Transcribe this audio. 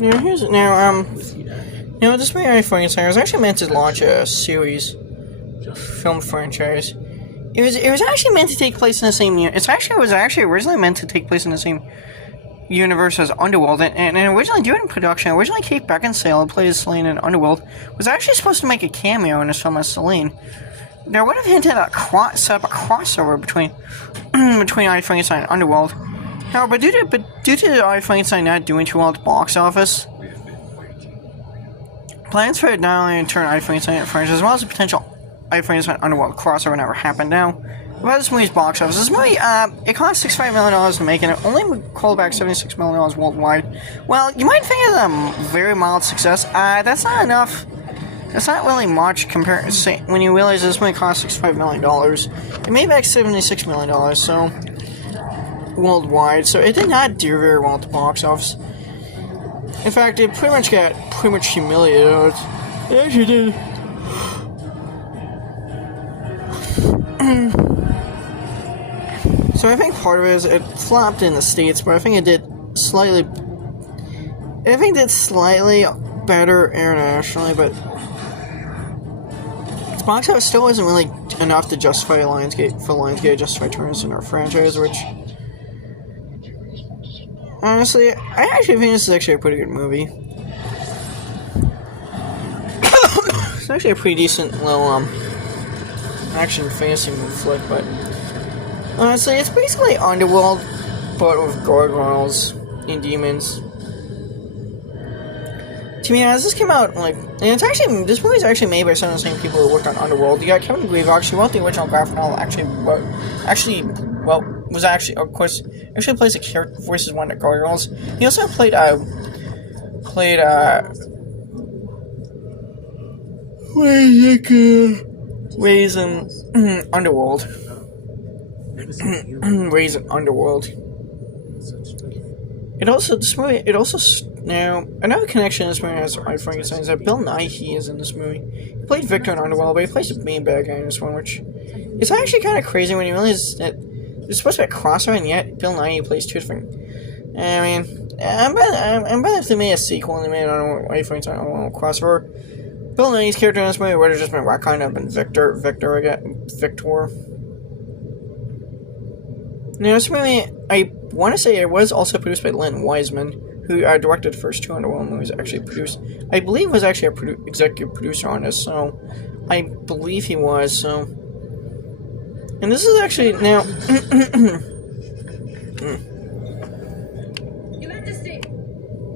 Now here's this movie Frankenstein was actually meant to launch a series, film franchise. It was actually meant to take place in the same year. It was actually originally meant to take place in the same universe as Underworld, and originally during production, Kate Beckinsale, who plays Selene in Underworld, was actually supposed to make a cameo in this film as Selene. There would have hinted at set up a crossover between I Frankenstein and Underworld. However, due to I Frankenstein not doing too well at the box office, plans for not only to turn I Frankenstein franchise as well as a potential I Frankenstein Underworld crossover never happened. Now, about this movie's box office, this movie it cost $65 million to make, and it only called back $76 million worldwide. Well, you might think it's a very mild success. That's not enough. That's not really much compared to when you realize this movie cost $65 million. It made back $76 million, so worldwide. So it did not do very well at the box office. In fact, it pretty much humiliated. It actually did. So I think part of it is it flopped in the States, but I think it did slightly better internationally, but its box office still isn't really enough to justify Lionsgate to justify turning this into a franchise, which honestly, I actually think this is actually a pretty good movie. It's actually a pretty decent little action fantasy flick, but honestly, it's basically Underworld, but with gargoyles and demons. To me, as this came out, this movie's actually made by some of the same people who worked on Underworld. You got Kevin Greviock, who wrote the original graphic novel, of course, plays the character, voices one of the gargoyles. He also played ways in Underworld. Ways in Underworld. Now, another connection this movie has I Frankenstein is that Bill Nighy is in this movie. He played Victor in Underworld, but he plays the main bad guy in this one, which is actually kind of crazy when you realize that there's supposed to be a crossover, and yet Bill Nighy plays two different. I mean, I'm bet if they made a sequel and they made an I Frankenstein Underworld crossover, Bill Nighy's character in this movie would have just been retconned up in Victor. Now, this movie, I want to say it was also produced by Lynn Wiseman, who directed the first two Underworld movies. I believe was actually a executive producer on this, so I believe he was. So, and this is actually now.